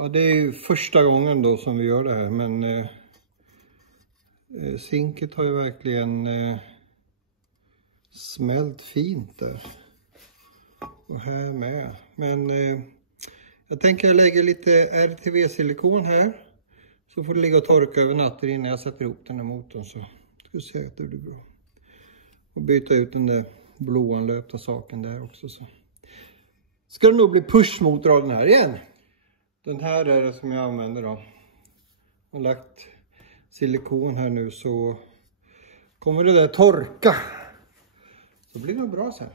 Ja, det är ju första gången då som vi gör det här, men zinket har ju verkligen smält fint där. Och här med. Men jag tänker jag lägger lite RTV-silikon här. Så får det ligga och torka över natten innan jag sätter ihop den här motorn. Så ska vi se att det blir bra. Och byta ut den där blåanlöpta saken där också. Så ska det nog bli pushmotor av den här igen. Den här är det som jag använder då. Jag har lagt silikon här nu så kommer det där torka. Så blir det nog bra sen.